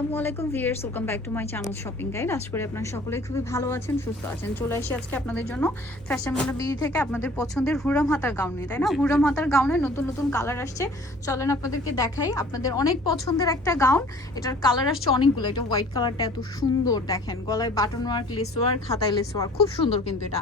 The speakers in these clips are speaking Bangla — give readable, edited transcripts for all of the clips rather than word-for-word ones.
আসসালামু আলাইকুম viewers, welcome back to my channel shopping guide. আশা করি আপনারা সকলেই খুবই ভালো আছেন, সুস্থ আছেন। চলে আসি আজকে আপনাদের জন্য ফ্যাশন মোনা বিডি থেকে আপনাদের পছন্দের হুরাম হাতার গাউন নিয়ে, তাই না? হুরাম হাতার গাউনের নতুন নতুন কালার আসছে, চলেন আপনাদেরকে দেখাই। আপনাদের অনেক পছন্দের একটা গাউন, এটার কালার আসছে অনেকগুলো। এটা হোয়াইট কালারটা এত সুন্দর, দেখেন গলায় বাটন ওয়ার্ক, লেস ওয়ার্ক, হাতায় লেস ওয়ার্ক, খুব সুন্দর কিন্তু এটা।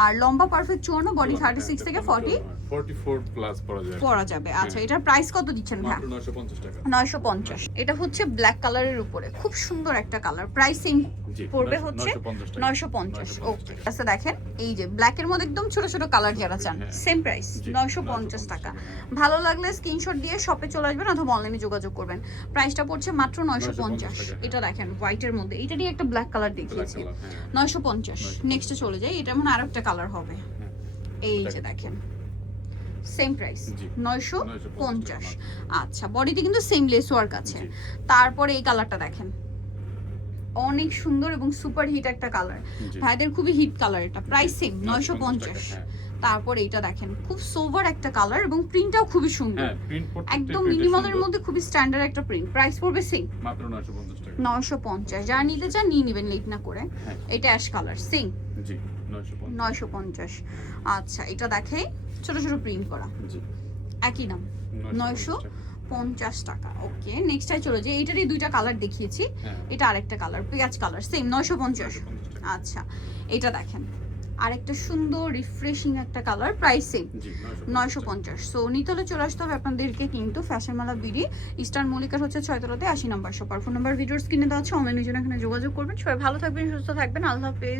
আর লম্বা পারফেক্ট চুয়ানো, বডি 36 থেকে 44 প্লাস পরা যাবে। আচ্ছা, এটার প্রাইস কত দিচ্ছেন ভাই? 950 টাকা। 950। এটা হচ্ছে ব্ল্যাক কালারের উপরে, খুব সুন্দর একটা কালার। প্রাইসিং পড়বে হচ্ছে 950। ওকে, আচ্ছা দেখেন এই যে ব্ল্যাক এর মধ্যে একদম ছোট ছোট কালার যারা চান, সেম প্রাইস 950 টাকা। ভালো লাগলে স্ক্রিনশট দিয়ে শপে চলে আসবেন অথবা অনলাইনে যোগাযোগ করবেন। প্রাইসটা পড়ছে মাত্র 950। এটা দেখেন হোয়াইটের মধ্যে, এটা দিয়ে একটা ব্ল্যাক কালার দেখিয়েছি, 950। নেক্সটে চলে যাই, এটা মানে আরেকটা কালার হবে। এই যে দেখেন সেম প্রাইস 950। আচ্ছা, বডিতে কিন্তু সেম লেস ওয়ার্ক আছে। তারপরে এই কালারটা দেখেন, অনেক সুন্দর এবং সুপার হিট একটা কালার, ভাইদের খুবই হিট কালার। এটা প্রাইস সেম 950। তারপর এইটা দেখেন, খুব সোভার একটা কালার এবং প্রিন্টটাও খুবই সুন্দর, একদম মিনিমালের মধ্যে খুবই স্ট্যান্ডার্ড একটা প্রিন্ট। প্রাইস পড়বে সেম মাত্র 950 টাকা। 950। যারা নিতে চান নিয়ে নেবেন লেট না করে। এটা অ্যাশ কালার, সেম জি 950। আচ্ছা, এটা দেখে ছোট ছোট প্রিন্ট করা, একই দাম 950 টাকা। ওকে, নেক্সটটাই চলে যাই। এইটারই দুইটা কালার দেখিয়েছি, এটা আরেকটা কালার পেঁয়াজ কালার, সেম 950। আচ্ছা, এটা দেখেন আরেকটা সুন্দর রিফ্রেশিং একটা কালার, প্রাইস সেম 950। সো নিতলে চলে আসতে হবে আপনাদেরকে কিন্তু ফ্যাশন মালা বিডি, ইস্টার্ন মল্লিকার হচ্ছে 6 তলাতে 80 নম্বর শপ। আর ফোন নাম্বার ভিডিওর স্ক্রিনে দেওয়া আছে, অনলাইনের জন্য এখানে যোগাযোগ করবেন। সবাই ভালো থাকবেন, সুস্থ থাকবেন, আল্লাহ হাফেজ।